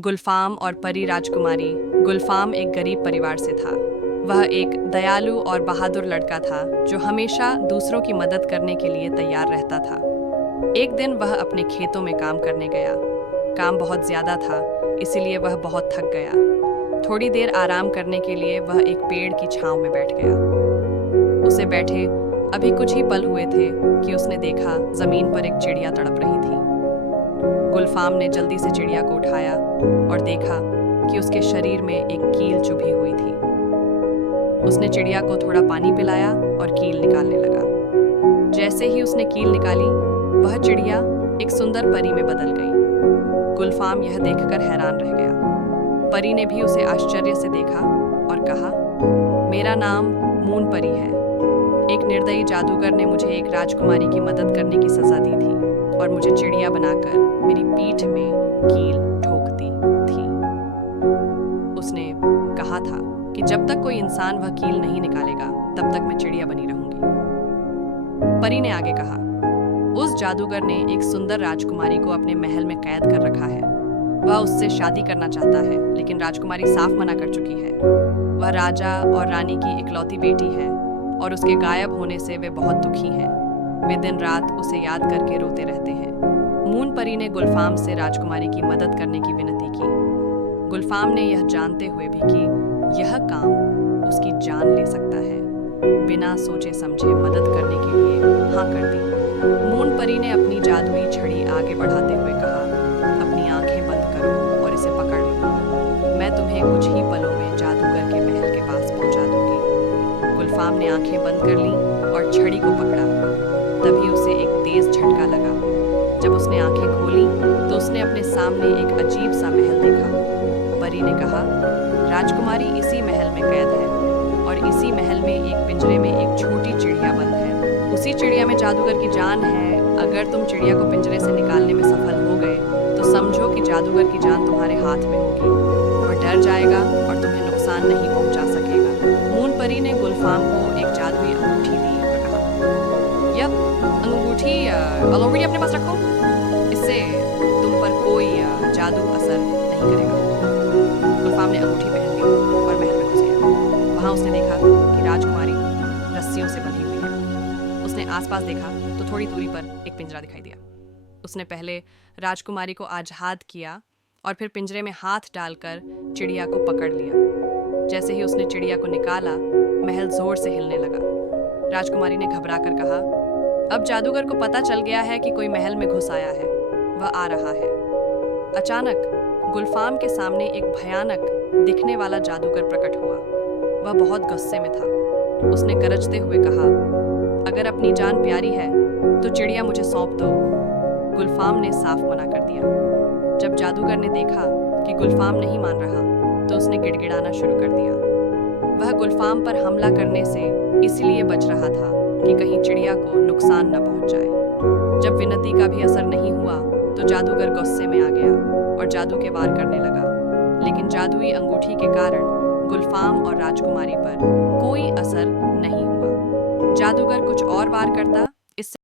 गुलफाम और परी राजकुमारी। गुलफाम एक गरीब परिवार से था। वह एक दयालु और बहादुर लड़का था जो हमेशा दूसरों की मदद करने के लिए तैयार रहता था। एक दिन वह अपने खेतों में काम करने गया। काम बहुत ज्यादा था, इसीलिए वह बहुत थक गया। थोड़ी देर आराम करने के लिए वह एक पेड़ की छांव में बैठ गया। उसे बैठे अभी कुछ ही पल हुए थे कि उसने देखा जमीन पर एक चिड़िया तड़प रही थी। गुलफाम ने जल्दी से चिड़िया को उठाया और देखा कि उसके शरीर में एक कील चुभी हुई थी। उसने चिड़िया को थोड़ा पानी पिलाया और कील निकालने लगा। जैसे ही उसने कील निकाली, वह चिड़िया एक सुंदर परी में बदल गई। गुलफाम यह देखकर हैरान रह गया। परी ने भी उसे आश्चर्य से देखा और कहा, मेरा नाम मून परी है। एक निर्दयी जादूगर ने मुझे एक राजकुमारी की मदद करने की सजा दी थी और मुझे चिड़िया बनाकर मेरी पीठ में कील ठोकती थी। उसने कहा था कि जब तक कोई इंसान वह कील नहीं निकालेगा, तब तक मैं चिड़िया बनी रहूंगी। परी ने आगे कहा, उस जादूगर ने एक सुंदर राजकुमारी को अपने महल में कैद कर रखा है। वह उससे शादी करना चाहता है, लेकिन राजकुमारी साफ मना कर चुकी है। वह राजा और रानी की इकलौती बेटी है और उसके गायब होने से वे बहुत दुखी हैं। वे दिन रात उसे याद करके रोते रहते हैं। मून परी ने गुलफाम से राजकुमारी की मदद करने की विनती की। गुलफाम ने यह जानते हुए भी कि यह काम उसकी जान ले सकता है, बिना सोचे समझे मदद करने के लिए हाँ कर दी। मून परी ने अपनी जादुई छड़ी आगे बढ़ाते हुए कहा, अपनी आंखें बंद करो और इसे पकड़ लो। मैं तुम्हें कुछ ही पलों में जादूगर के महल के पास पहुंचा दूंगी। गुलफाम ने आंखें बंद कर लीं और छड़ी को पकड़ा। तभी उसे एक तेज झटका लगा। जब उसने आंखें खोली तो उसने अपने सामने एक अजीब सा महल देखा। परी ने कहा, राजकुमारी इसी महल में कैद है और इसी महल में एक पिंजरे में एक छोटी चिड़िया बंद है। उसी चिड़िया में जादूगर की जान है। अगर तुम चिड़िया को पिंजरे से निकालने में सफल हो गए तो समझो कि जादूगर की जान तुम्हारे हाथ में होगी। वह डर जाएगा और तुम्हें नुकसान नहीं पहुंचा सकेगा। मून परी ने गुलफाम को एक जादुई अंगूठी दी और कहा, यह अंगूठी ऑलरेडी अपने पास रखो, इससे तुम पर कोई जादू असर नहीं करेगा। गुलफाम ने अंगूठी पहन ली और महल में घुस गया। वहां उसने देखा कि राजकुमारी रस्सियों से बंधी हुई है। उसने आसपास देखा तो थोड़ी दूरी पर एक पिंजरा दिखाई दिया। उसने पहले राजकुमारी को आज़ाद किया और फिर पिंजरे में हाथ डालकर चिड़िया को पकड़ लिया। जैसे ही उसने चिड़िया को निकाला, महल जोर से हिलने लगा। राजकुमारी ने घबराकर कहा, अब जादूगर को पता चल गया है कि कोई महल में घुस आया है। वह आ रहा है। अचानक गुलफाम के सामने एक भयानक दिखने वाला जादूगर प्रकट हुआ। वह बहुत गुस्से में था। उसने गरजते हुए कहा, अगर अपनी जान प्यारी है तो चिड़िया मुझे सौंप दो। गुलफाम ने साफ मना कर दिया। जब जादूगर ने देखा कि गुलफाम नहीं मान रहा तो उसने गिड़गिड़ाना शुरू कर दिया। वह गुलफाम पर हमला करने से इसलिए बच रहा था कि कहीं चिड़िया को नुकसान न पहुंच जाए। जब विनती का भी असर नहीं हुआ तो जादूगर गुस्से में आ गया और जादू के वार करने लगा। लेकिन जादुई अंगूठी के कारण गुलफाम और राजकुमारी पर कोई असर नहीं हुआ। जादूगर कुछ और वार करता, इससे